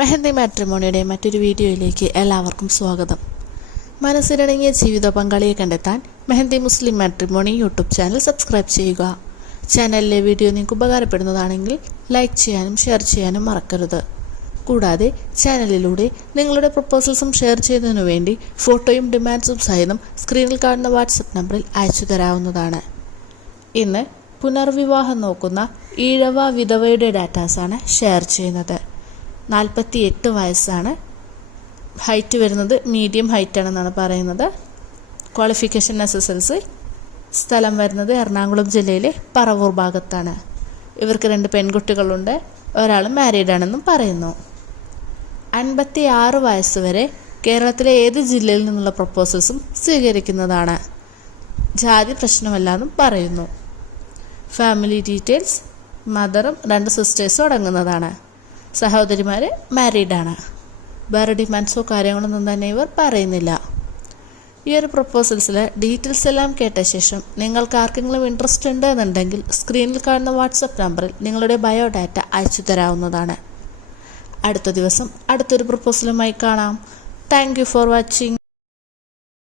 മെഹന്തി മാട്രിമോണിയുടെ മറ്റൊരു വീഡിയോയിലേക്ക് എല്ലാവർക്കും സ്വാഗതം. മനസ്സിലിണങ്ങിയ ജീവിത പങ്കാളിയെ കണ്ടെത്താൻ Mehndi Muslim matrimony YouTube channel subscribe ചെയ്യുക. ചാനലിലെ വീഡിയോ നിങ്ങൾക്ക് ഉപകാരപ്പെടുന്നതാണെങ്കിൽ ലൈക്ക് ചെയ്യാനും ഷെയർ ചെയ്യാനും മറക്കരുത്. കൂടാതെ ചാനലിലൂടെ നിങ്ങളുടെ പ്രപ്പോസൽസും ഷെയർ ചെയ്യുന്നതിനു വേണ്ടി ഫോട്ടോയും ഡിമാൻഡ്സും സഹിതം സ്ക്രീനിൽ കാണുന്ന വാട്സപ്പ് നമ്പറിൽ അയച്ചു തരാവുന്നതാണ്. ഇന്ന് പുനർവിവാഹം നോക്കുന്ന ഈഴവ വിധവയുടെ ഡാറ്റാസാണ് ഷെയർ ചെയ്യുന്നത്. നാൽപ്പത്തി എട്ട് വയസ്സാണ്. ഹൈറ്റ് വരുന്നത് മീഡിയം ഹൈറ്റ് ആണെന്നാണ് പറയുന്നത്. Qualification S S L C സ്ഥലം വരുന്നത് എറണാകുളം ജില്ലയിലെ പറവൂർ ഭാഗത്താണ്. ഇവർക്ക് രണ്ട് പെൺകുട്ടികളുണ്ട്. ഒരാൾ മാരീഡ് ആണെന്നും പറയുന്നു. അൻപത്തി ആറ് വയസ്സ് വരെ കേരളത്തിലെ ഏത് ജില്ലയിൽ നിന്നുള്ള പ്രപ്പോസൽസും സ്വീകരിക്കുന്നതാണ്. ജാതി പ്രശ്നമല്ലാന്നും പറയുന്നു. ഫാമിലി ഡീറ്റെയിൽസ് മദറും രണ്ട് സിസ്റ്റേഴ്സും അടങ്ങുന്നതാണ്. സഹോദരിമാർ മാരീഡാണ് വേറെ ഡിമാൻഡ്സോ കാര്യങ്ങളൊന്നും തന്നെ ഇവർ പറയുന്നില്ല. ഈ ഒരു പ്രപ്പോസൽസിൽ ഡീറ്റെയിൽസ് എല്ലാം കേട്ട ശേഷം നിങ്ങൾക്ക് ആർക്കെങ്കിലും ഇൻട്രസ്റ്റ് ഉണ്ട് എന്നുണ്ടെങ്കിൽ സ്ക്രീനിൽ കാണുന്ന വാട്സപ്പ് നമ്പറിൽ നിങ്ങളുടെ ബയോഡാറ്റ അയച്ചു തരാവുന്നതാണ്. അടുത്ത ദിവസം അടുത്തൊരു പ്രപ്പോസലുമായി കാണാം. Thank for watching